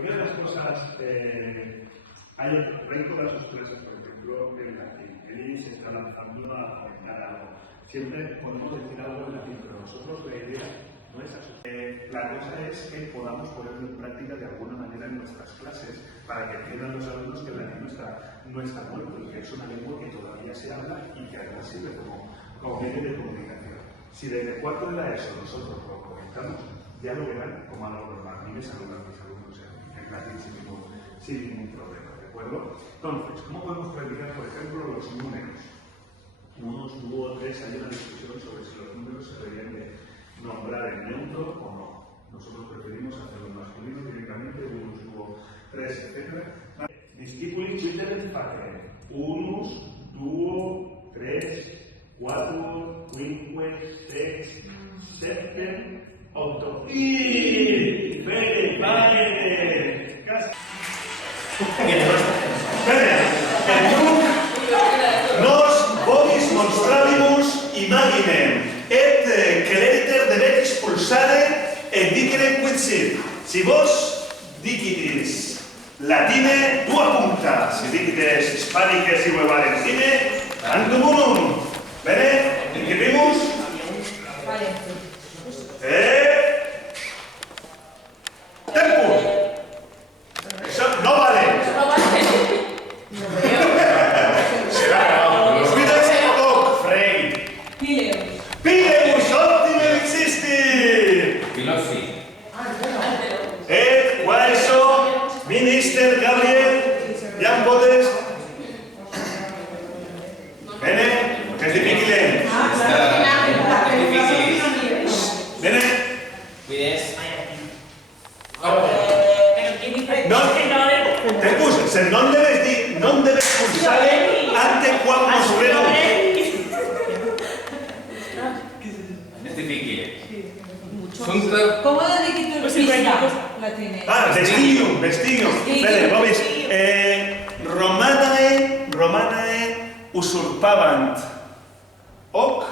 Curiosidad cosas, hay otras empresas, por ejemplo, en latín. El INE se está lanzando a aceptar algo. Siempre podemos decir algo en latín, pero nosotros la idea no es así. La cosa es que podamos ponerlo en práctica de alguna manera en nuestras clases para que entiendan los alumnos que el latín no está muerto y que es una lengua que todavía se habla y que además sirve como medio de comunicación. Si desde cuarto de la ESO nosotros lo comentamos, ya lo verán como algo normal. A mí me saludan mis alumnos en latín sin ningún problema, ¿de acuerdo? Entonces, ¿cómo podemos practicar, por ejemplo, los números? Unos, dúo, tres, hay una discusión sobre si los números se deberían de nombrar en neutro o no. Nosotros preferimos hacerlo en masculino directamente, unus, dúo, tres, etc. Discipuli citerent facere. Unus, dúo, tres, quatuor, quinque, sex, septem, octo. Y bene, bene. Nos vobis monstrabibus imaginem et cleriter debetis pulsare et dicere quid sit. Si vos dicitis latine, dua puncta. Si dicites hispanice sive valentine, tantum unum. Bene, inscribimus? Tempus. Eso no vale. Será. Fides hoc frei. Pileus optime existi. Filosi. Et quaeso minister Gabriel jam potes. Bene, que es difícil. Bene. Fides. Tempus, se non debes pulsare ante quam nos rerum. Es difícil. Sunto. ¿Cómo lo dijiste tú? Pista. Latine. Ah, vestigium. Bene, vobis. Romanae usurpabant hoc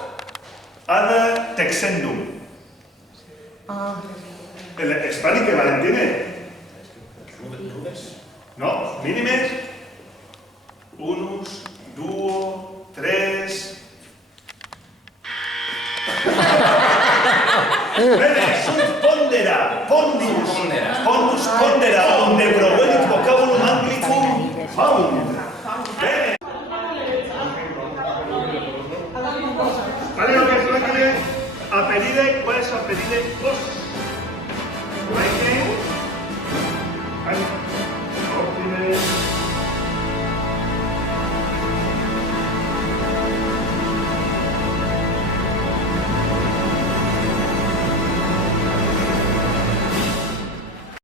ad texendum. El hispanique valentine. No, mínimes. Unus, dúo, tres. Bene, sunt pondera, pondibus, pondus pondera, onde provenit vocabulum anglicum faund. Bene. Vale, lo que es apelide, ¿cuál es apelide? Vos.